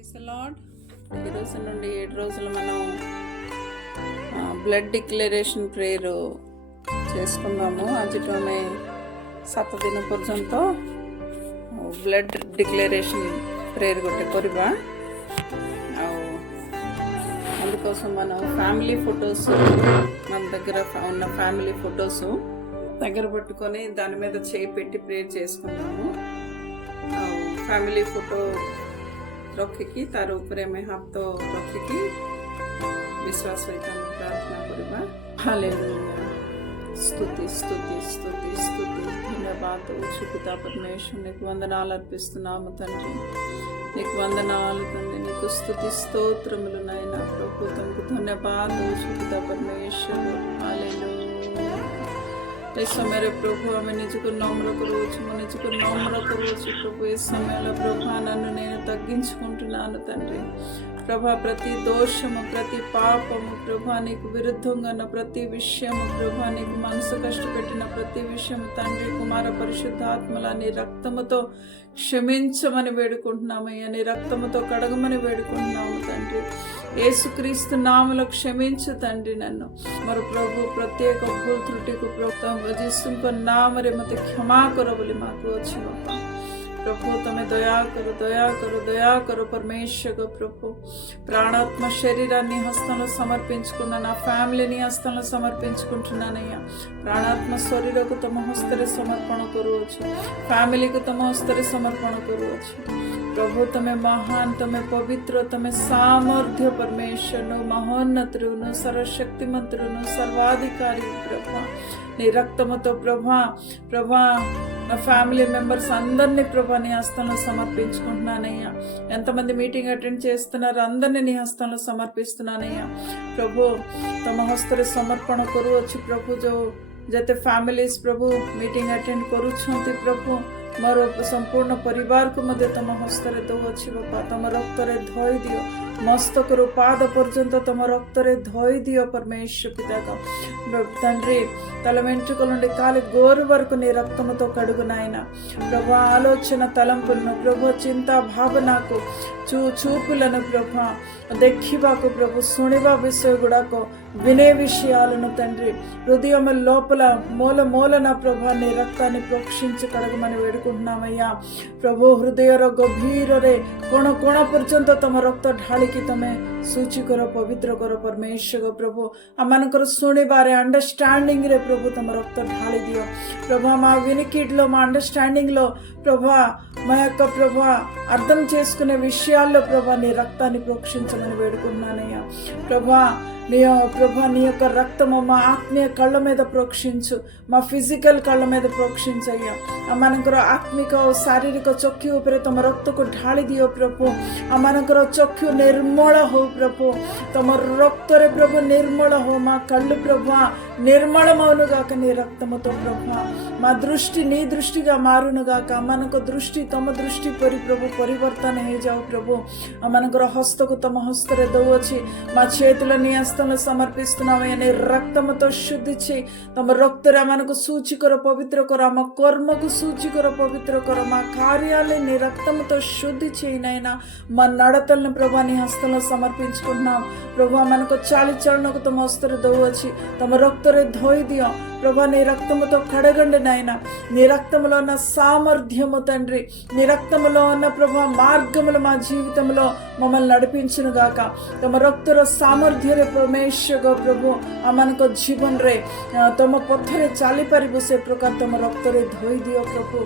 Praise the lord. ఈ రోజు నుండి 7 రోజులు మనం బ్లడ్ డిక్లరేషన్ ପ୍ରେୟର చేసుకుందాము. ଆଜିଠୁ ଆମେ 7 ଦିନ ପର୍ଯ୍ୟନ୍ତ ବ୍ଲଡ୍ డిక్లరేషన్ ପ୍ରେୟର ଗୋଟେ କରିବା. ଆଉ అందుకోసం మనం ఫ్యామిలీ ఫొటోస్ మన దగ్గర ఉన్న ఫ్యామిలీ ఫొటోస్ దగ్గర పెట్టుకొని దాని మీద చేయి పెట్టి ప్రేయర్ చేసుకుందాము. ଆଉ ଫ୍ୟାମିଲି ଫଟୋ ରଖିକି ତାର ଉପରେ ଆମେ ହାତ ରଖିକି ବିଶ୍ୱାସ ସହିତ ଆମେ ପ୍ରାର୍ଥନା କରିବା. ହାଲେଲୁୟା. స్తుతి స్తుతి స్తుతి స్తుతి ధన్యవాద పితా పరమేశ్వర, నీకు వందనాలు అర్పిస్తున్నాము తండ్రి. నీకు వందనాలు తండ్రి, నీకు స్తుతి స్తోత్రములు నాయన ప్రభు. తమకు ధన్యవాద పితా పరమేశ్వర. हालेलुया. इस समय प्रभु आम निजक नम्र करूँ, निजक नम्र करूँ प्रभु. इस समय प्रभु नन्नु నేను తగ్గించుకుంటున్నాను తండ్రి. ప్రభా, ప్రతి దోషము ప్రతి పాపము ప్రభా నీకు విరుద్ధంగా ఉన్న ప్రతి విషయము ప్రభా నీకు మనసు కష్టపెట్టిన ప్రతి విషయం తండ్రి కుమార పరిశుద్ధాత్మల నీ రక్తముతో క్షమించమని వేడుకుంటున్నామయ్యా. నీ రక్తముతో కడగమని వేడుకుంటున్నాము తండ్రి. యేసుక్రీస్తు నామములో క్షమించు తండ్రి నన్ను. మరి ప్రభు प्रत्येक भूल त्रुटि को प्रभु जिसको नाम रे मते क्षमा करो बोली मांगो अच्छी बापा. प्रभु तमें दया करो, दया करो, दया करो परमेश्वर को प्रभु. ప్రాణాత్మ శరీరాన్ని హస్తంలో సమర్పించుకున్నా, నా ఫ్యామిలీని హస్తంలో సమర్పించుకుంటున్నానయ్యా. ప్రాణాత్మ శరీరకు తమ హస్తరే సమర్పణ కరువచ్చు, ఫ్యామిలీకు తమ హస్తరే సమర్పణ కరువచ్చు. प्रभु तमें महान, तमें पवित्र, तमें सामर्थ्य परमेश्वर नु महोन्नतु नु सर्वशक्तिमंतु नु सर्वाधिकारी प्रभा. నీ రక్తముతో ప్రభా ప్రభా నా ఫ్యామిలీ మెంబర్స్ అందరినీ ప్రభా నీ హస్తంలో సమర్పించుకుంటున్నానయ్యా. ఎంతమంది మీటింగ్ అటెండ్ చేస్తున్నారు అందరినీ నీ హస్తంలో సమర్పిస్తున్నానయ్యా. ప్రభు తమ హస్తరే సమర్పణ కరువచ్చు ప్రభు. जो जते फैमिलीज प्रभु मीटिंग अटेंड करुछंती प्रभु मोर संपूर्ण परिवार को मध्य तम हस्तरे दौछि बापा. तम रक्तरे धोई दियो, मस्तकरु पाद पर्यंत तम रक्तरे धोई दियो परमेश्वर पिता का తండ్రి. తల వెంట్రుకల నుండి కాలి గోరు వరకు నీ రక్తముతో కడుగు నాయన ప్రభు. ఆలోచన తలంపులను ప్రభు, చింత భావనకు చూపులను ప్రభు ଦେଖିବାକୁ ప్రభు, ଶୁଣିବା విషయ గుడాక వినే విషయాలను తండ్రి హృదయం లోపల మూలన ప్రభు నీ రక్తాన్ని ప్రోక్షించి కడగమని వేడుకుంటున్నామయ్యా. ప్రభు ହୃଦୟର ଗଭୀରରେ କୋଣ କୋଣ ପର୍ଯ୍ୟନ୍ତ ତମ ରକ୍ତ ଢାଳିକି ତମେ ସୂଚି କର, ପବିତ୍ର କର ପରମେଶ୍ୱର ప్రభు. ଆମମାନଙ୍କର ଶୁଣିବାରେ అండర్స్టాండింగ్ରେ ప్రభు తమ రక్త ଢାଳି ଦିଅ ప్రభా. మా వినికిడ్లో మా అండర్స్టాండింగ్లో ప్రభా మా యొక్క ప్రభా అర్థం చేసుకునే విషయాల్లో ప్రభా నీ రక్తాన్ని ప్రోక్షించమని వేడుకుంటున్నానయ్యా. ప్రభా నీ యొక్క రక్తము మా ఆత్మీయ కళ్ళ మీద ప్రోక్షించు, మా ఫిజికల్ కళ్ళ మీద ପ୍ରୋକ୍ଷିంచయ్యా. ଆମମାନଙ୍କର ଆତ୍ମିକ ଓ ଶାରୀରିକ ଚକ୍ଷୁ ଉପରେ ତମ ରକ୍ତକୁ ଢାଳି ଦିଅ ପ୍ରଭୁ. ଆମମାନଙ୍କର ଚକ୍ଷୁ ନିର୍ମଳ ହଉ ପ୍ରଭୁ, ତମ ରକ୍ତରେ ପ୍ରଭୁ ନିର୍ମଳ ହଉ. మా కళ్ళు ప్రభు నిర్మళమవునుగాక నీ రక్తముతో ప్రభు. మా దృష్టి నీ దృష్టిగా మారునుగాక. ଆମମାନଙ୍କ దృష్టి ତମ దృష్టి ପରି ପ୍ରଭୁ ପରିବର୍ତ୍ତନ ହେଇଯାଉ ପ୍ରଭు. ଆମମାନଙ୍କର ହସ୍ତକୁ ତମ ହସ୍ତରେ ଦଉଅଛି, మా చేతుల నీ హస్తంలో సమర్పిస్తున్నామయ్యా. నీ రక్తముతో శుద్ధి చేయి, తమ రక్ତରେ ଆମମାନଙ୍କୁ సూచి కర, పవిత్ర కర. మా కర్మకు సూచి కర, పవిత్ర కర. మా కార్యాలే నీ రక్తముతో శుద్ధి చేయి నాయనా. మా నడతలను ప్రభా నీ హస్తంలో సమర్పించుకుంటున్నాం ప్రభు. మనకు చాలి చలనకు తమ హస్తరే దౌవచ్చి తమ రక్తరే ధోయి దియో ప్రభా. నీ రక్తముతో కడగండి నాయన. నీ రక్తములో ఉన్న సామర్థ్యము తండ్రి, నీ రక్తములో ఉన్న ప్రభా మార్గములు మా జీవితంలో మమ్మల్ని నడిపించును గాక. తమ రక్తର ସାମର୍ଥ୍ୟରେ ପରମେଶ୍ୱର ପ୍ରଭୁ ଆମମାନଙ୍କ ଜୀବନରେ ତମ ପଥରେ ଚାଲିପାରିବୁ ସେ ପ୍ରକାର ତମ ରକ୍ତରେ ଧୋଇ ଦିଅ ପ୍ରଭୁ.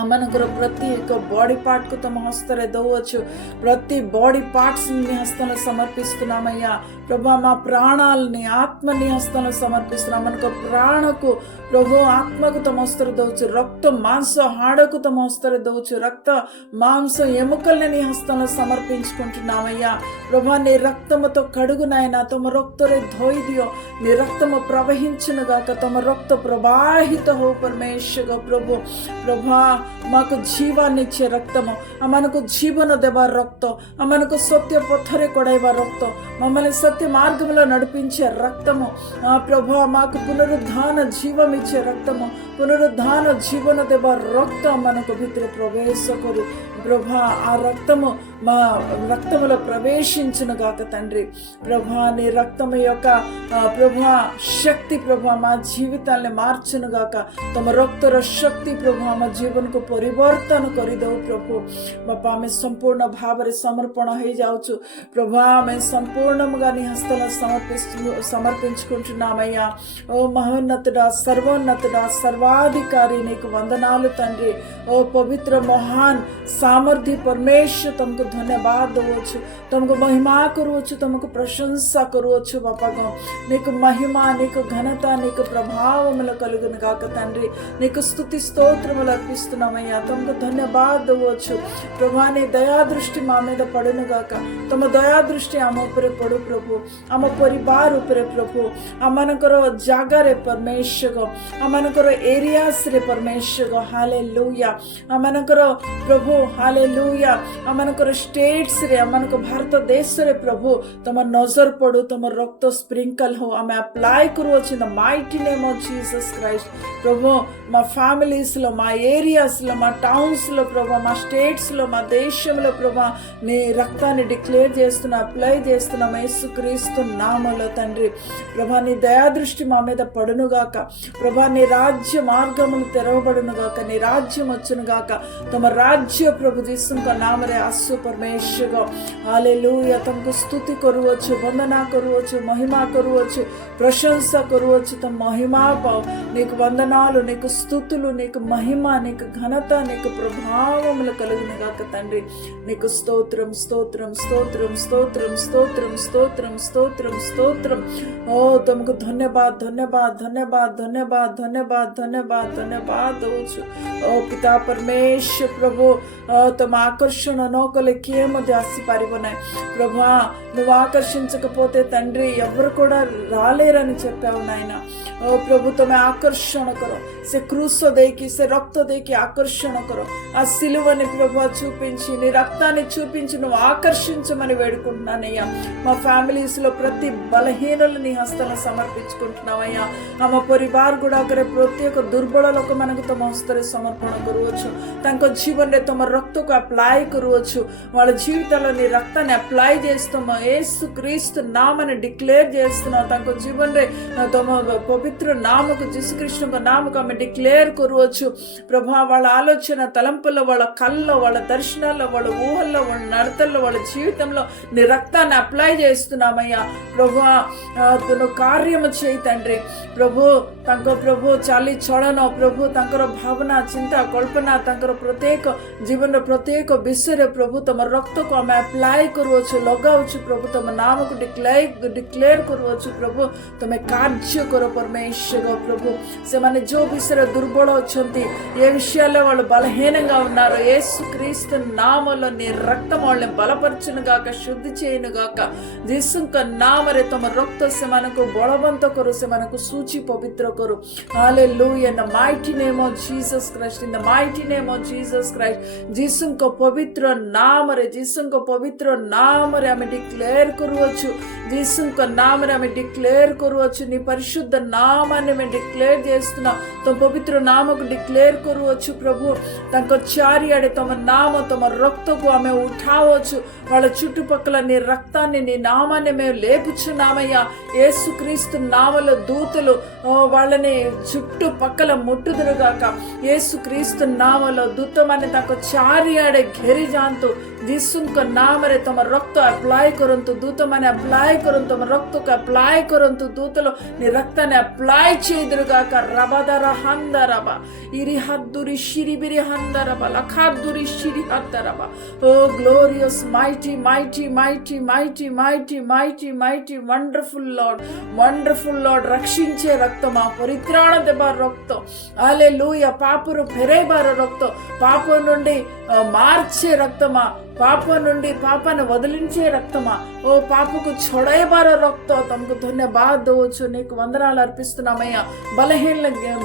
ଆମମାନଙ୍କର ପ୍ରତି ଏକ ବଡି ପାର୍ଟକୁ ତମ ହସ୍ତରେ ଦଉଅଛୁ. ప్రతి బాడీ పార్ట్స్ నీ హస్తంలో సమర్పిస్తున్నామయ్యా ప్రభు. మా ప్రాణాలని ఆత్మని హస్తంలో సమర్పిస్తున్నాం. మనకు ప్రాణకు ప్రభు ఆత్మకు తమ హస్తరే దౌచు, రక్త మాంస హాడకు తమ హస్తరే దౌచు, రక్త మాంస ఎముకల్ని నీ హస్తంలో సమర్పించుకుంటున్నామయ్యా ప్రభు. నీ రక్తముతో కడుగు నాయన. తమ రక్తరే ధోయి దియో. నీ రక్తము ప్రవహించునుగాక. తమ రక్త ప్రవాహిత హో పరమేశ్వర ప్రభు. ప్రభా మాకు జీవాన్ని ఇచ్చే రక్తము, ଆମମାନଙ୍କୁ ଜୀବନ ଦେବା ରକ୍ତ, ଆମମାନଙ୍କୁ ସତ୍ୟ ପଥରେ କଡ଼ାଇବା ରକ୍ତ, మమ్మల్ని సత్య మార్గంలో నడిపించే రక్తము ప్రభు. మాకు పునరుద్ధాన జీవం ఇచ్చే రక్తము ପୁନରୁଦ୍ଧାନ ଜୀବନ ଦେବା ରକ୍ତ ମାନଙ୍କ ଭିତରେ ପ୍ରବେଶ କରୁ ప్రభా. ఆ రక్తము మా రక్తములో ప్రవేశించును గాక తండ్రి. ప్రభా నీ రక్తము యొక్క ప్రభా శక్తి ప్రభా మా జీవితాన్ని మార్చును గాక. ତମ ରକ୍ତର ଶକ୍ତି ପ୍ରଭୁ ଆମ ଜୀବନକୁ ପରିବର୍ତ୍ତନ କରିଦେଉ ପ୍ରଭୁ. ବାପା ଆମେ ସମ୍ପୂର୍ଣ୍ଣ ଭାବରେ ସମର୍ପଣ ହେଇଯାଉଛୁ ప్రభు. ଆମେ సంపూర్ణముగా నీ హస్తాలను సమర్పించుకుంటున్నామయ్యా. ఓ మహోన్నతుడా, సర్వోన్నతుడా, సర్వాధికారి నీకు వందనాలు తండ్రి. ఓ పవిత్ర మహాన్ सामर्थ्य परमेश्वर तुमको धन्यवाद दवछु, तुमको महिमा करुवछु, तुमको प्रशंसा करुवछु बापा गो. నీకు మహిమ, నీకు ఘనత, నీకు ప్రభావములు కలుగును గాక తండ్రి. నీకు స్తుతి స్తోత్రములు అర్పిస్తున్నామయ్యా. तुमको धन्यवाद दवछु ప్రభా. నీ దయా దృష్టి మా మీద పడును గాక. तुम दया दृष्टि आम उपरे पड़ु प्रभु, आम परिवार उपरे प्रभु, आमनकर जागारे परमेश्वर गो, आमनकर एरियास रे परमेश्वर गो. हालेलुया. आमनकर प्रभु हालेलुया. आमनकर स्टेट्स रे, आमनक भारत देश रे प्रभु तुम नजर पड़ु, तुम रक्त स्प्रिंकल हो. आम अप्लाई करुवछु in the mighty name of Jesus Christ प्रभु. మా ఫ్యామిలీస్ లో, మా ఏరియాస్ లో, మా టౌన్స్ లో ప్రభా, మా స్టేట్స్ లో, మా దేశంలో ప్రభా నీ రక్తాన్ని డిక్లేర్ చేస్తున్నా, అప్లై చేస్తున్నాం యేసుక్రీస్తు నామములో తండ్రి. ప్రభా నీ దయాదృష్టి మా మీద పడునుగాక ప్రభా. నీ రాజ్య మార్గములు తెరవబడునుగాక, నీ రాజ్యం వచ్చునుగాక. తమ రాజ్య ప్రభు జీసుका नाम रे आसु परमेश्वर हालेलुया. तुमको स्तुति करुवछु, वंदना करुवछु, महिमा करुवछु, प्रशंसा करुवछु. तुम महिमा पाओ. నీకు వందనాలు, నీకు స్తుతులు, నీకు మహిమ, నీకు ఘనత, నీకు ప్రభావములు కలుగునుగాక తండ్రి. నీకు స్తోత్రం స్తోత్రం స్తోత్రం స్తోత్రం స్తోత్రం స్తోత్రం స్తోత్రం స్తోత్రం. ఓ तुमको धन्यवाद धन्यवाद धन्यवाद धन्यवाद धन्यवाद धन्यवाद धन्यवाद दउछु. ओ पिता परमेश्वर प्रभु తమ ఆకర్షణ నోకలు కే మధ్య ఆసిపారిపో నాయ్ ప్రభా. నువ్వు ఆకర్షించకపోతే తండ్రి ఎవరు కూడా రాలేరని చెప్పావు నాయన. ओ प्रभु तुम्हें आकर्षण करो, से क्रूस देकी, से रक्त देकी आकर्षण करो. आ సిలువని ప్రభు చూపించి, నీ రక్తాన్ని చూపించి నువ్వు ఆకర్షించమని వేడుకుంటున్నానయ్యా. మా ఫ్యామిలీస్ లో ప్రతి బలహీనలు నీ హస్తాలను సమర్పించుకుంటున్నావయ్యా. ଆମ ପରିବାର ଗୁଡାକରେ ପ୍ରତ୍ୟେକ ଦୁର୍ବଳ ଲୋକମାନଙ୍କୁ ତମ ହସ୍ତରେ ସମର୍ପଣ କରୁଅଛୁ. ତାଙ୍କ ଜୀବନରେ ତମ ରକ୍ତକୁ అప్లై କରୁଅଛୁ. వాళ్ళ జీవితాల్లో నీ రక్తాన్ని అప్లై చేస్తున్నాం. యేసు క్రీస్తు నామని డిక్లేర్ చేస్తున్నాం. ତାଙ୍କ ଜୀବନରେ ତମ పవిత్ర నామకు, యేసుక్రీస్తుଙ୍କ నామకు ఆమె డిక్లేర్ కరువచ్చు ప్రభా. వాళ్ళ ఆలోచన తలంపుల్లో, వాళ్ళ కళ్ళలో, వాళ్ళ దర్శనాల్లో, వాళ్ళ ఊహల్లో, వాళ్ళ నడతల్లో, వాళ్ళ జీవితంలో నీ రక్తాన్ని అప్లై చేస్తున్నామయ్యా ప్రభా. నువ్వు కార్యము చేయి తండ్రి ప్రభు. ତାଙ୍କ ପ୍ରଭୁ ଚାଲି ଚଳନ ପ୍ରଭୁ, ତାଙ୍କର ଭାବନା, ଚିନ୍ତା, କଳ୍ପନା, ତାଙ୍କର ପ୍ରତ୍ୟେକ ଜୀବନର ପ୍ରତ୍ୟେକ ବିଷୟରେ ପ୍ରଭୁ ତମ ରକ୍ତକୁ ଆମେ ଆପ୍ଲାଏ କରୁଅଛୁ, ଲଗାଉଛୁ ପ୍ରଭୁ. ତମ ନାମକୁ ଡିକ୍ଲେର କରୁଅଛୁ ପ୍ରଭୁ. ତମେ କାର୍ଯ୍ୟ କର పరమేశ్వర ప్రభు. ସେମାନେ ଯୋଉ విషୟରେ దుర్బଳ ଅଛନ୍ତି, ఏ విషయాల్లో వాళ్ళు బలహీనంగా ఉన్నారు, యేసుక్రీస్తు నామములో నీ రక్తం వాళ్ళని బలపరచును గాక, శుద్ధి చేయును గాక. యేసుଙ୍କ నామରେ ତମ ରକ୍ତ ସେମାନଙ୍କୁ ବଳବନ୍ତ କରୁ, ସେମାନଙ୍କୁ ସୂଚି ପବିତ୍ର କରୁ. Hallelujah. in the mighty name of Jesus Christ, in the mighty name of Jesus Christ. ଯୀଶୁଙ୍କ ପବିତ୍ର ନାମରେ, ଯୀଶୁଙ୍କ ପବିତ୍ର ନାମରେ ଆମେ ଡିକ୍ଲେର କରୁଅଛୁ. ଯୀଶୁଙ୍କ ନାମରେ ଆମେ ଡିକ୍ଲେର କରୁଅଛୁ. నీ పరిశుద్ధ నామాన్ని మేము డిక్లేర్ చేస్తున్నాం. తమ పవిత్ర నామకు డిక్లేర్ కరువచ్చు ప్రభు. ତାଙ୍କ ଚାରିଆଡ଼େ తమ నామ, తమ రక్తకు ఆమె ఉఠావచ్చు. వాళ్ళ చుట్టుపక్కల నీ రక్తాన్ని, నీ నామాన్ని మేము లేపుచున్నామయ్యా. యేసుక్రీస్తు నామలో దూతలు వాళ్ళని చుట్టుపక్కల ముట్టుదురుగాక. యేసుక్రీస్తు నామలో దూతମାନେ ତାଙ୍କ ଚାରିଆଡ଼େ ଘେରି ଯାଆନ୍ତୁ. ଯୀଶୁଙ୍କ ନାମରେ ତମ ରକ୍ତ ଆପ୍ଲାଏ କରନ୍ତୁ. ଦୂତମାନେ ଆପ୍ଲାଏ କରନ୍ତୁ, ତମ ରକ୍ତକୁ ଆପ୍ଲାଏ କରନ୍ତୁ. ଦୂତలు నీ రక్తాన్ని అప్లై చేదురుగాక. రబదర హందరబ ఇరి హద్దురి షిరిబిరి హందరబ లఖద్దురి షిరి హద్దరబ. O glorious mighty mighty mighty mighty mighty mighty mighty wonderful lord, wonderful lord. రక్షించే రక్తమా, పరిత్రాణ దెబ్బ రక్తం. హల్లెలూయా. పాపను ఫెరేబార రక్తం, పాపం నుండి మార్చే రక్తమా, పాప నుండి పాపను వదిలించే రక్తమా, ఓ పాపకు చొడయబార రక్త తమకు ధన్యవాద దోవచ్చు. నీకు వందనాలు అర్పిస్తున్నామయ్యా.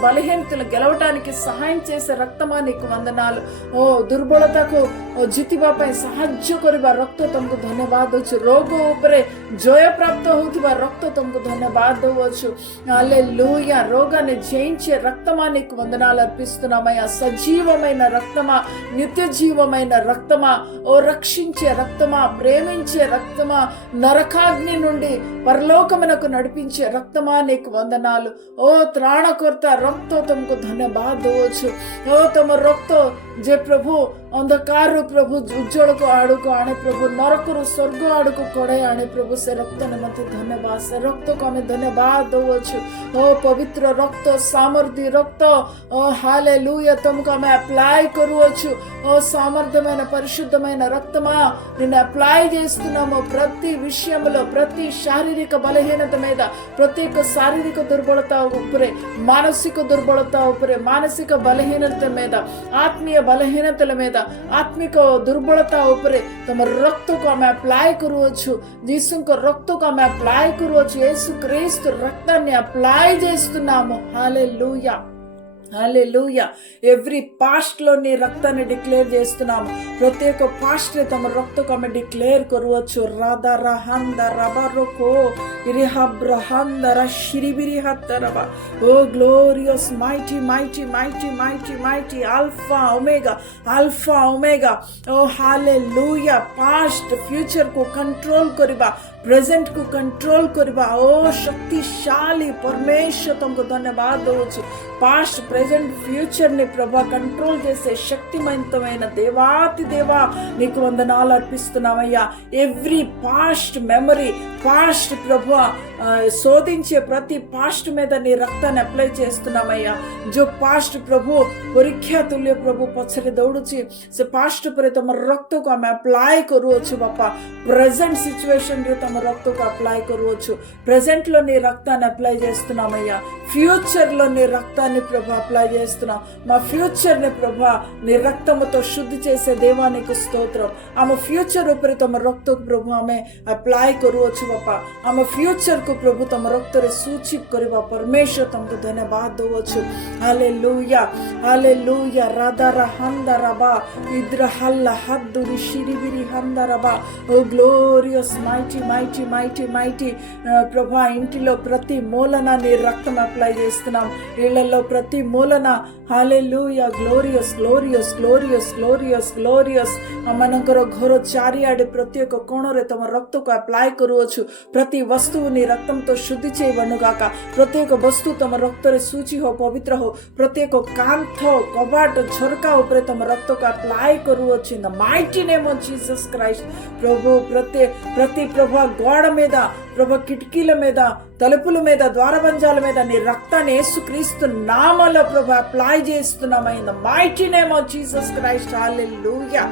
బలహీనతలు గెలవటానికి సహాయం చేసే రక్తమా నీకు వందనాలు. ఓ దుర్బలతకు ଜିତିବା ସାହାଯ୍ୟ କରିବା ରକ୍ତ ତମକୁ ଧନ୍ୟବାଦ ଦଉଛୁ. ରୋଗ ଉପରେ ଜୟ ପ୍ରାପ୍ତ ହଉଥିବା ରକ୍ତ ତମକୁ ଧନ୍ୟବାଦ ଦଉଛୁ. హల్లెలూయా. రోగాన్ని జయించే రక్తమా నీకు వందనాలు అర్పిస్తున్నామయ్యా. సజీవమైన రక్తమా, నిత్య జీవమైన రక్తమా, ఓ రక్షించే రక్తమా, ప్రేమించే రక్తమా, నరకాగ్ని నుండి పరలోకమునకు నడిపించే రక్తమా నీకు వందనాలు. ఓ ତ୍ରାଣକର୍ତ୍ତା ରକ୍ତ ତମକୁ ଧନ୍ୟବାଦ ଦଉଛୁ. ଓ ତମ ରକ୍ତ ଯେ ପ୍ରଭୁ ଅନ୍ଧକାରରୁ ପ୍ରଭୁ ଉଜ୍ଜଳକୁ ଆଡ଼କୁ ଆଣେ ପ୍ରଭୁ, ନରକରୁ ସ୍ୱର୍ଗ ଆଡ଼କୁ କଢ଼ାଇ ଆଣେ ପ୍ରଭୁ. ସେ ରକ୍ତ ନିମନ୍ତେ ଧନ୍ୟବାଦ. ସେ ରକ୍ତକୁ ଆମେ ଧନ୍ୟବାଦ ଦଉଛୁ. ଓ ପବିତ୍ର ରକ୍ତ, ସାମର୍ଥ୍ୟ ରକ୍ତ, ఓ హల్లెలూయా తమకు ఆమె అప్లై కరువచ్చు. ఓ సామర్థ్యమైన పరిశుద్ధమైన రక్తమా నిన్ను అప్లై చేస్తున్నాము. ప్రతి విషయంలో, ప్రతి శారీరక బలహీనత మీద, ప్రతి శారీరక దుర్బలత ఉపరే, మానసిక దుర్బలత ఉపరే, మానసిక బలహీనత మీద, ఆత్మీయ బలహీనతల మీద, ఆత్మిక దుర్బలత ఉపరే తమ రక్తకు ఆమె అప్లై కరువచ్చు. జీసుకు రక్తకు ఆమె అప్లై కరువచ్చు. యేసు క్రీస్తు రక్తాన్ని అప్లై చేస్తున్నాము. హల్లెలూయా, హల్లెలూయా. ఎవ్రీ పాస్ట్ లో నీ రక్తాన్ని డిక్లేర్ చేస్తున్నాము. ప్రతి ఒక్క పాస్ట్ తమ రక్తకు ఆమె డిక్లేర్ కరువచ్చు. రాధారహందరబరకో ఇరిహబ్రహందర షిరిబిరిహత్తరబ. O glorious mighty mighty mighty mighty mighty alpha omega, alpha omega. O hallelujah. Past future కు కంట్రోల్ କରିବା, प्रेजेंट को कंट्रोल करवा. ओ शक्तिशाली परमेश्वर तुमको धन्यवाद दौचु. पास्ट प्रेजेंट फ्यूचर ने प्रभा कंट्रोल చేసే శక్తివంతమైన దేవాతి దేవా నీకు వందనాలు అర్పిస్తున్నామయ్యా. ఎవ్రీ పాస్ట్ మెమరీ, పాస్ట్ ప్రభు శోధించే ప్రతి పాస్ట్ మీద నీ రక్తాన్ని అప్లై చేస్తున్నామయ్యా. जो पास्ट प्रभु परीक्षा तुल्य प्रभु पछरे दौड़ुची, से पास्ट पर तुम रक्त को आम अप्लाई करूछु बापा. प्रेजेंट सिचुएशन रे तुम रक्त को अप्लाई करूछु. प्रेजेंट లో నీ రక్తాన్ని అప్లై చేస్తున్నామయ్యా. ఫ్యూచర్ లో నీ రక్తాన్ని ప్రభు అప్లై చేస్తున్నాం. మా ఫ్యూచర్ ని ప్రభు నీ రక్తముతో శుద్ధి చేసే దేవానికి స్తోత్రం. ఆమె ఫ్యూచర్ ଉପରେ ତମ ରକ୍ତକୁ ପ୍ରଭୁ ଆମେ ଆପ୍ଲାଏ କରୁଅଛୁ ବାପା. ଆମ ଫ୍ୟୁଚରକୁ ପ୍ରଭୁ ତମ ରକ୍ତରେ ସୂଚିତ କରିବା ପରମେଶ୍ୱର ତମକୁ ଧନ୍ୟବାଦ ଦଉଅଛୁ. Hallelujah, hallelujah. ରାଧାରା ହାନ୍ଦାରାବା ଇଦ୍ରହାଲ୍ଲା ହାଦ୍ଦୁରି ଶିରିବିରି ହାନ୍ଦାରାବା. O glorious mighty mighty mighty mighty ప్రభు ఇంటిలో ప్రతి మూలన నీ రక్తం అప్లై చేస్తున్నాం. ఇళ్లలో ప్రతి మూలన hallelujah. Glorious glorious glorious glorious glorious. मनकर घर चारिआडे प्रत्येक कोणरे तम रक्त को अप्लाई करूछु. प्रति वस्तु नी रक्तम तो शुद्धि చేయబడుగాక. प्रत्येक वस्तु तम रक्त रे सूची हो, पवित्र हो. प्रत्येक कांथ, कबाट, झरका ऊपर तम रक्त को अप्लाई करूछु. In the mighty name of Jesus Christ. प्रभु प्रति प्रभु గోడ మీద, ప్రభు కిటికీల మీద, తలుపుల మీద, ద్వారబంజాల మీద నీ రక్తాన్ని యేసుక్రీస్తు నామములో ప్రభు అప్లై చేస్తున్నాము. In the mighty name of Jesus Christ. Hallelujah.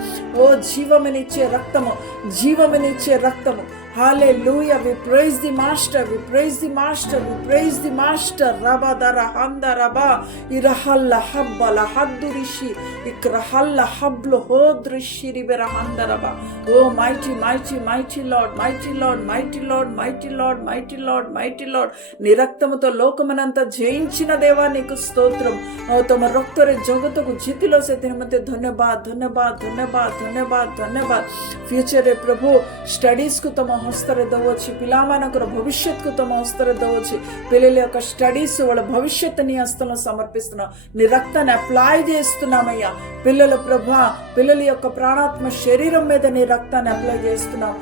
ఓ జీవమునిచ్చే రక్తము, జీవమునిచ్చే రక్తము. Hallelujah. We praise the Master. We praise the Master. We praise the Master. Rabadara Handaraba Irahalla Habbala Haddurishi Ikrahalla Hablo Hodrishi Ribera Handaraba. Oh mighty, mighty, mighty Lord, mighty Lord, mighty Lord, mighty Lord, mighty Lord, mighty Lord. నీ రక్తముతో లోకమనంతా జయించిన దేవా నీకు స్తోత్రం. ఓ తమ రక్ତରେ జగతకు ଜିତିଲ ସେଥିନିମନ୍ତେ ଧନ୍ୟବାଦ, ଧନ୍ୟବାଦ, ଧନ୍ୟବାଦ, ଧନ୍ୟବାଦ, ଧନ୍ୟବାଦ. ఫ్యూచర్ ప్రభు స్టడీస్ కు తమ హస్తరే దవచ్చు. పిల్లମାନଙ୍କର భవిష్యత్తుకు తమ హస్తరే దవచ్చు. పిల్లల యొక్క స్టడీస్, వాళ్ళ భవిష్యత్తు నీ హస్తంలో సమర్పిస్తున్నాం. నీ రక్తాన్ని అప్లై చేస్తున్నామయ్యా. పిల్లల ప్రభా, పిల్లల యొక్క ప్రాణాత్మ శరీరం మీద నీ రక్తాన్ని అప్లై చేస్తున్నాం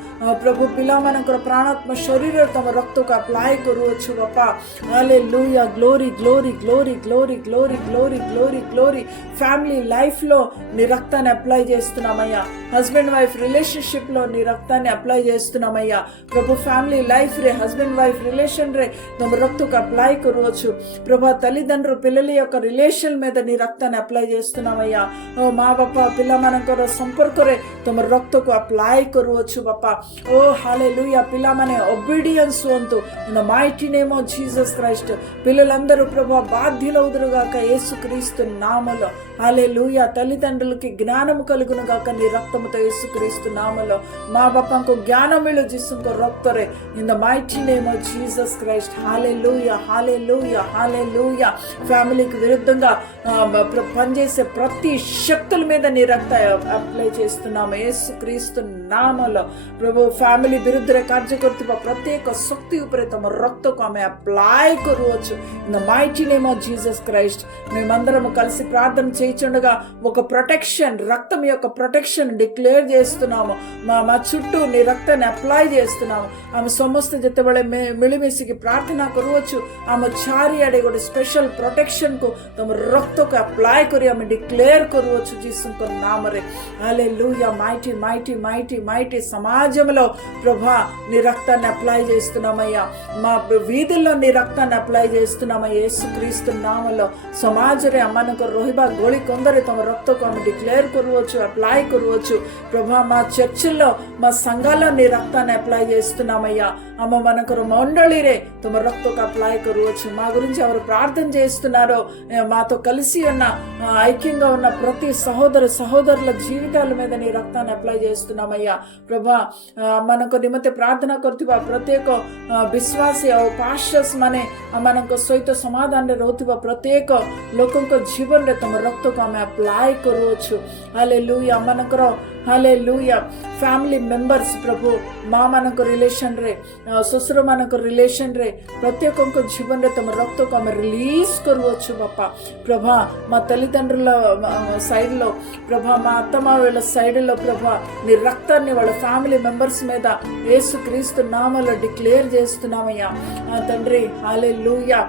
ప్రభు. పిల్లମାନଙ୍କର ప్రాణాత్మ శరీరం తమ రక్తకు అప్లై కరువచ్చు బాపా. Hallelujah. Glory glory glory glory glory glory glory glory. Family life లో నీ రక్తాన్ని అప్లై చేస్తున్నామయ్యా. హస్బెండ్ వైఫ్ రిలేషన్షిప్ లో నీ రక్తాన్ని అప్లై చేస్తున్నామయ్యా ప్రభు. ఫ్యామిలీ లైఫ్ రే, హస్బెండ్ వైఫ్ రిలేషన్ రే తమ రక్తకు అప్లై కరువచ్చు ప్రభా. తల్లిదండ్రులు పిల్లల యొక్క రిలేషన్ మీద నీ రక్తాన్ని అప్లై చేస్తున్నామయ్యా. ఓ మా బాపా, పిల్లମାନଙ୍କର ସମ୍ପର୍କରେ ତମ ରକ୍ତକୁ అప్లై కరువచ్చు బాపా. ఓ హల్లెలూయా. పిల్లମାନେ ఒబీడియన్స్ ହୁଅନ୍ତୁ in the mighty name of Jesus Christ. పిల్లలందరూ ప్రభా బాధ్యులవుదురుగాక యేసుక్రీస్తు నామములో. హల్లెలూయా. తల్లిదండ్రులకి జ్ఞానము కలుగును గాక నీ రక్తముతో యేసుక్రీస్తు నామములో. మా బాపాకు జ్ఞానం ఇళ్ళు జిస్సుకు రక్తరే in the mighty name of Jesus Christ. Hallelujah, hallelujah, hallelujah. ఫ్యామిలీకి విరుద్ధంగా పనిచేసే ప్రతి శక్తుల మీద నీ రక్త అప్లై చేస్తున్నాము యేసుక్రీస్తు నామములో. ప్రభు ఫ్యామిली विरुद्ध कार्य करते प्रत्येक शक्ति उपरे तम रक्त को आम अप्लाई करूवच्चु in the mighty name of Jesus Christ. మేమందరం కలిసి ప్రార్థన చేయించుండగా ఒక ప్రొటెక్షన్, రక్తం యొక్క ప్రొటెక్షన్ డిక్లేర్ చేస్తున్నాము. మా చుట్టూ నీ రక్తాన్ని అప్లై చేస్తున్నాము. ఆమె సమస్త ଯେତେବେଳେ ମିଳିମିଶିକି ପ୍ରାର୍ଥନା କରୁଅଛୁ ଆମ ଚାରିଆଡ଼େ ଗୋଟେ ସ୍ପେଶାଲ ପ୍ରୋଟେକ୍ସନକୁ ତମ ରକ୍ତକୁ ଆପ୍ଲାଏ କରି ଆମେ ଡିକ୍ଲେୟାର କରୁଅଛୁ ଯୀଶୁଙ୍କ ନାମରେ. హల్లెలూయా. మైటీ మైటీ మైటీ మైటీ సమాజంలో ప్రభా నీ రక్తాన్ని అప్లై చేస్తున్నామయ్యా. మా వీధుల్లో నీ రక్తాన్ని అప్లై చేస్తున్నామయ్యా యేసుక్రీస్తు నామములో. ସମାଜରେ ଆମମାନଙ୍କ ରହିବା ଗଳି କନ୍ଧରେ ତମ ରକ୍ତକୁ ଆମେ ଡିକ୍ଲେୟାର କରୁଅଛୁ, అప్లై କରୁଅଛୁ ప్రభా. మా చర్చిల్లో మా సంఘాల్లో నీ రక్తాన్ని అప్లై చేస్తున్నామయ్యా. అమ్మ మనకరు మండళిరే తమ రక్తకు అప్లై కరువచ్చు. మా గురించి ఎవరు ప్రార్థన చేస్తున్నారో మాతో కలిసి ఉన్న ఐక్యంగా ఉన్న ప్రతి సహోదరుల జీవితాల మీద నీ రక్తాన్ని అప్లై చేస్తున్నామయ్యా ప్రభా. మనకు నిమిత్త ప్రార్థନା କରୁଥିବା ପ୍ରତ୍ୟେକ ବିଶ୍ୱାସୀ ଆଉ ପାଷ୍ଟର୍ସ ମାନେ ଆମମାନଙ୍କ ସହିତ ସମାଧାନରେ ରହୁଥିବା ପ୍ରତ୍ୟେକ ଲୋକଙ୍କ ଜୀବନରେ ତମ ରକ୍ତକୁ ଆମେ ଆପ୍ଲାଏ କରୁଅଛୁ. ହାଲେଲୁୟା. ଆମମାନଙ୍କର ହାଲେଲୁୟା ଫ୍ୟାମିଲି ମେମ୍ବର୍ସ ପ୍ରଭୁ, ମା ମାନଙ୍କ ରିଲେସନରେ, ଶ୍ୱଶୁର ମାନଙ୍କ ରିଲେସନରେ ପ୍ରତ୍ୟେକଙ୍କ ଜୀବନରେ ତମ రక్తకు ఆమె రిలీజ్ కరువచ్చు బాపా ప్రభా. మా తల్లిదండ్రుల సైడ్లో ప్రభా, మా అత్తమావేళ్ళ సైడ్లో ప్రభా నీ రక్తాన్ని వాళ్ళ ఫ్యామిలీ మెంబర్స్ మీద యేసుక్రీస్తు నామములో డిక్లేర్ చేస్తున్నామయ్యా తండ్రి. హల్లెలూయా.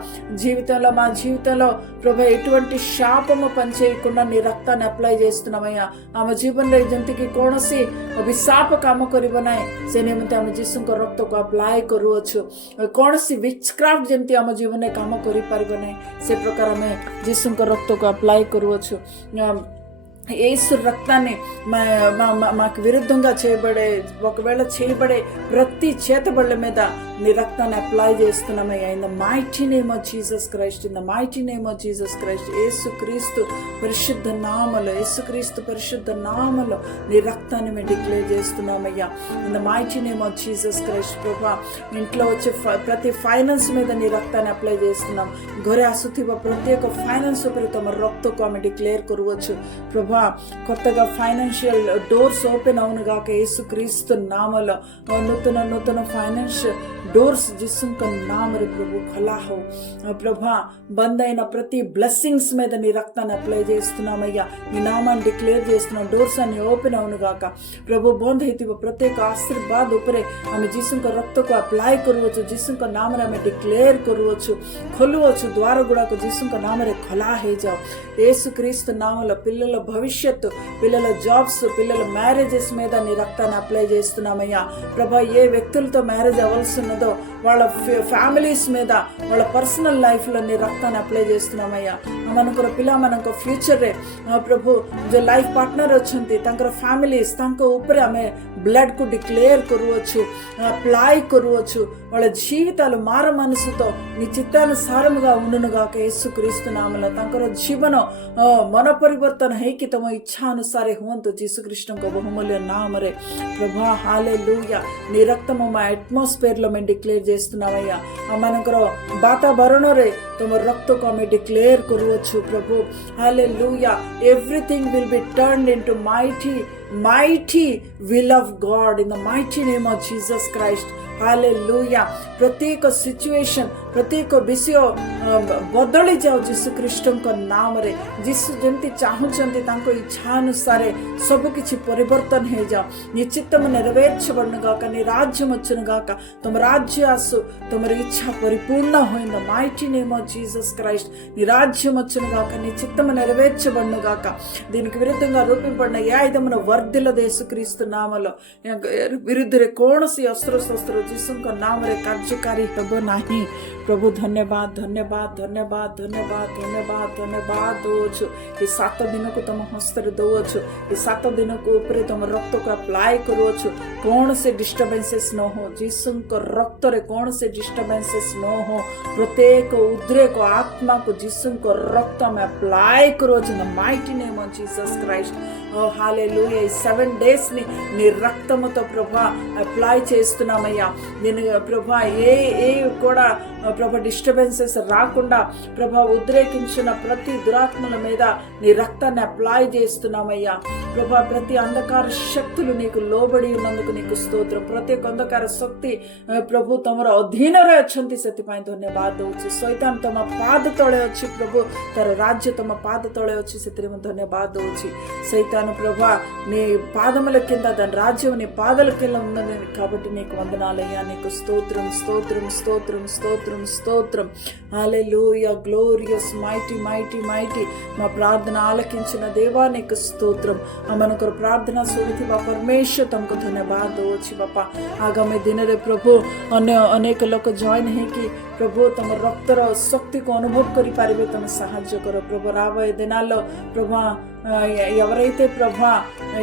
మా జీవితంలో ప్రభా ఎటువంటి శాపము పనిచేయకుండా నీ రక్తాన్ని అప్లై చేస్తున్నామయ్యా. ఆమె జీవନରେ ଯେମିତିକି କୌଣସି ଅଭିଶାପ କାମ କରିବ ନାହିଁ ସେ ନିମନ୍ତେ ଆମେ ଯୀଶୁଙ୍କ ରକ୍ତକୁ ଆପ୍ଲାଏ କରୁଅଛୁ. କୌଣସି ୱିଚକ୍ରାଫ୍ଟ ଯେମିତି ଆମ ଜୀବନରେ କାମ କରିପାରିବ ନାହିଁ ସେ ପ୍ରକାର ଆମେ ଯୀଶୁଙ୍କ రక్తకు అప్లై కరువచ్చు. యేసు రక్తాన్ని మాకు విరుద్ధంగా చేయబడే ఒకవేళ చేయబడే ప్రతి చేతబళ్ళ మీద నీ రక్తాన్ని అప్లై చేస్తున్నామయ్యా. In the mighty name of Jesus Christ, in the mighty name of Jesus Christ. యేసుక్రీస్తు పరిశుద్ధ నామములో, యేసుక్రీస్తు పరిశుద్ధ నామములో నీ రక్తాన్ని మేము డిక్లేర్ చేస్తున్నామయ్యా. In the mighty name of Jesus Christ ప్రభా. ఇంట్లో వచ్చే ప్రతి ఫైనాన్స్ మీద నీ రక్తాన్ని అప్లై చేస్తున్నాం. ଘରେ ଆସୁଥିବା ପ୍ରତ୍ୟେକ ଫାଇନାନ୍ସ ଉପରେ ତମ ରକ୍ତକୁ ଆମେ ଡିକ୍ଲେୟାର କରୁଅଛୁ ప్రభా. కొత్తగా ఫైనాన్షియల్ డోర్స్ ఓపెన్ అవును గాక యేసుక్రీస్తు నామములో. నూతన ఫైనాన్స్ డోర్స్ జిస్సుక నామములో ప్రభు ఖలా హో ప్రభా. బంద్ అయిన ప్రతి బ్లెస్సింగ్స్ మీద నీ రక్తాన్ని అప్లై చేస్తున్నామయ్యా. నీ నామాన్ని డిక్లేర్ చేస్తున్నాం. డోర్స్ అన్ని ఓపెన్ అవును గాక ప్రభు. బంద్ ହେଇଥିବା ପ୍ରତ୍ୟେକ ଆଶୀର୍ବାଦ ଉପରେ ଆମେ ଯୀଶୁଙ୍କ ରକ୍ତକୁ ଆପ୍ଲାଏ କରୁଅଛୁ. ଯୀଶୁଙ୍କ ନାମରେ ଆମେ ଡିକ୍ଲେୟାର କରୁଅଛୁ, ଖୋଲୁଅଛୁ ଦ୍ୱାର ଗୁଡ଼ାକ ଯୀଶୁଙ୍କ ନାମରେ ଖୋଲା ହେଇଯାଉ యేసుక్రీస్తు నామములో. పిల్లల భవిష్యత్తు, పిల్లల జాబ్స్, పిల్లల మ్యారేజెస్ మీద నీ రక్తాన్ని అప్లై చేస్తున్నామయ్యా ప్రభా. ఏ వ్యక్తులతో మ్యారేజ్ అవ్వాల్సి ఉన్నదో వాళ్ళ ఫ్యామిలీస్ మీద, వాళ్ళ పర్సనల్ లైఫ్లో నీ రక్తాన్ని అప్లై చేస్తున్నామయ్యా. మనଙ୍କର ପିଲାମାନଙ୍କ ଫ୍ୟୁଚରରେ ପ୍ରଭୁ ଯେଉଁ ଲାଇଫ୍ ପାର୍ଟନର ଅଛନ୍ତି ତାଙ୍କର ଫ୍ୟାମିଲିସ୍ ତାଙ୍କ ଉପରେ ଆମେ ବ୍ଲଡ୍କୁ ଡିକ୍ଲେୟାର କରୁଅଛୁ, అప్లై କରୁଅଛୁ. వాళ్ళ జీవితాలు మార మనసుతో నీ చిత్తానుసారముగా ఉండునుగాక యేసుక్రీస్తు నామములో. ତାଙ୍କର ଜୀବନ ମନ ପରିବର୍ତ୍ତନ ହେଇକି ତମ ଇଚ୍ଛା ଅନୁସାରେ ହୁଅନ୍ତୁ ଯୀଶୁଖ୍ରୀଷ୍ଟଙ୍କ ବହୁମୂଲ୍ୟ ନାମରେ ప్రభా. హల్లెలూయా. నీ రక్తము మా అట్మాస్ఫియర్లో మేము డిక్లేర్ చేస్తున్నామయ్యా. ଆମମାନଙ୍କର వాతావరణରେ ତମ ରକ୍ତକୁ ଆମେ ଡିକ୍ଲେୟାର କରୁଅଛୁ ప్రభు. Hallelujah. Everything will be turned into mighty will of God in the mighty name of Jesus Christ. Hallelujah. प्रत्येक सिचुएशन, प्रत्येक विषय बदली जाओ ଯୀଶୁଖ୍ରୀଷ୍ଟଙ୍କ ନାମରେ. ଯୀଶୁ ଯେମିତି ଚାହୁଁଛନ୍ତି ତାଙ୍କ ଇଚ୍ଛା ଅନୁସାରେ ସବୁ କିଛି ପରିବର୍ତ୍ତନ ହେଇଯାଉ. నీ చిత్తము నెరవేర్చబడును గాక, నీ రాజ్యం వచ్చును గాక, తమ రాజ్యం ఆసు, తమరి ఇచ్ఛ పరిపూర్ణ హోయిన mighty name of Jesus Christ. నీ రాజ్యం వచ్చును గాక, నీ చిత్తము నెరవేర్చబడును గాక. దీనికి విరుద్ధంగా రూపింపబడిన ఏ ఆయుధమును ବର୍ଦ୍ଧିଲା యేసుକ୍ରିସ୍ତ ନାମలో ବିରୁଦ୍ଧରେ କୌଣସି ଅସ୍ତ୍ରଶସ୍ତ୍ର ଯୀଶୁଙ୍କ ନାମରେ କାର୍ଯ୍ୟକାରୀ ହେବ ନାହିଁ। ପ୍ରଭୁ ଧନ୍ୟବାଦ ଧନ୍ୟବାଦ ଧନ୍ୟବାଦ ଧନ୍ୟବାଦ ଧନ୍ୟବାଦ ଧନ୍ୟବାଦ ଦଉଛୁ। ଏ 7 ଦିନକୁ ତମ ହସ୍ତରେ ଦଉଛୁ। ଏ 7 ଦିନକୁ ଉପରେ ତମ ରକ୍ତକୁ ଆପ୍ଲାଏ କରୁଅଛୁ। କୌଣସି ଡିଷ୍ଟର୍ବାନ୍ସେସ୍ ନ ହଉ, ଯୀଶୁଙ୍କ ରକ୍ତରେ କୌଣସି ଡିଷ୍ଟର୍ବାନ୍ସେସ୍ ନ ହଉ। ପ୍ରତ୍ୟେକ ଉଦ୍ରେକ ଆତ୍ମାକୁ ଯୀଶୁଙ୍କ ରକ୍ତ ଆମେ ଆପ୍ଲାଏ କରୁଅଛୁ in the mighty name of Jesus Christ. O hallelujah. ఈ 7 days ని నీ రక్తముతో ప్రభా అప్లై చేస్తున్నామయ్యా. నేను ప్రభా ఏ కూడా ప్రభా డిస్టర్బెన్సెస్ రాకుండా ప్రభా ఉద్రేకించిన ప్రతి దురాత్మల మీద నీ రక్తాన్ని అప్లై చేస్తున్నామయ్యా. ప్రభా ప్రతి అంధకార శక్తులు నీకు లోబడి ఉన్నందుకు నీకు స్తోత్రం. ପ୍ରତ୍ୟେକ ଅନ୍ଧକାର ଶକ୍ତି ପ୍ରଭୁ ତମର ଅଧୀନରେ ଅଛନ୍ତି, ସେଥିପାଇଁ ଧନ୍ୟବାଦ ଦଉଛି। ଶୈତାନ ତମ ପାଦ ତଳେ ଅଛି ପ୍ରଭୁ, ତାର ରାଜ୍ୟ ତମ ପାଦ ତଳେ ଅଛି, ସେଥିରେ ମୁଁ ଧନ୍ୟବାଦ ଦଉଛି। సైతాను ప్రభా నీ పాదముల కింద, దాని రాజ్యం నీ పాదల కింద ఉన్నది కాబట్టి నీకు వందనాలయ్యా. నీకు స్తోత్రం స్తోత్రం స్తోత్రం స్తోత్రం స్తోత్రం. Hallelujah. Glorious mighty mighty mighty. మా ప్రార్థన ఆలకించిన దేవా నీకు స్తోత్రం। ଆମମାନଙ୍କର ପ୍ରାର୍ଥନା ଶୁଣିଥିବା ପରମେଶ୍ୱର ତମକୁ ଧନ୍ୟବାଦ ଦଉଛି ବାପା। ଆଗାମୀ ଦିନରେ ପ୍ରଭୁ ଅନେକ ଲୋକ ଜଏନ୍ ହେଇକି ప్రభు తమ రక్తర శక్తికి అనుభవ କରିପାରିବେ ତମେ ସାହାଯ୍ୟ କର ప్రభు। రాబోయే దినాల్లో ప్రభా ఎవరైతే ప్రభా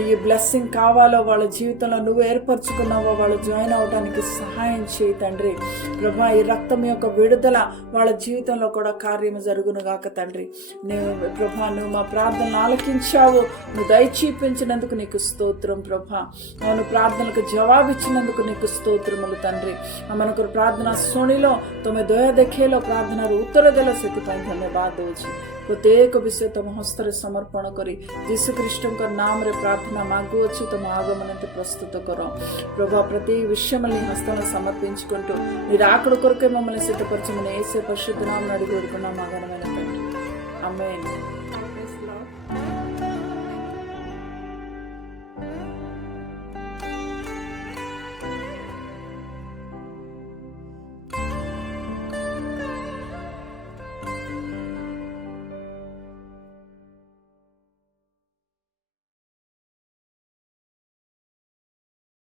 ఈ బ్లెస్సింగ్ కావాలో వాళ్ళ జీవితంలో నువ్వు ఏర్పరచుకున్నావో వాళ్ళు జాయిన్ అవడానికి సహాయం చేయి తండ్రి ప్రభా। ఈ రక్తం యొక్క విడుదల వాళ్ళ జీవితంలో కూడా కార్యము జరుగును గాక తండ్రి। నేను ప్రభా నువ్వు మా ప్రార్థనలు ఆలకించావు, నువ్వు దయచూపించినందుకు నీకు స్తోత్రం ప్రభా। అవును ప్రార్థనలకు జవాబిచ్చినందుకు నీకు స్తోత్రములు తండ్రి। మనకు ప్రార్థన ଶୁଣିଲ, ତମେ ଦୟା ଦେଖେଇଲ, ପ୍ରାର୍ଥନାର ଉତ୍ତର ଦେଲ, ସେଥିପାଇଁ ଧନ୍ୟବାଦ ଦଉଛି। ପ୍ରତ୍ୟେକ ବିଷୟ ତମ ହସ୍ତରେ ସମର୍ପଣ କରି ଯୀଶୁ ଖ୍ରୀଷ୍ଟଙ୍କ ନାମରେ ପ୍ରାର୍ଥନା ମାଗୁଅଛି। ତମ ఆగమనంతో ప్రస్తుత కర ప్రభా। ప్రతి విషయమని హస్తాలను సమర్పించుకుంటూ నీ రాకడ కొరకే మమ్మల్ని సిద్ధపరచమని యేసు పరిశుద్ధ నామమున అడిగి వేడుకున్నాము ఆగమనమైన తండ్రి, ఆమేన్।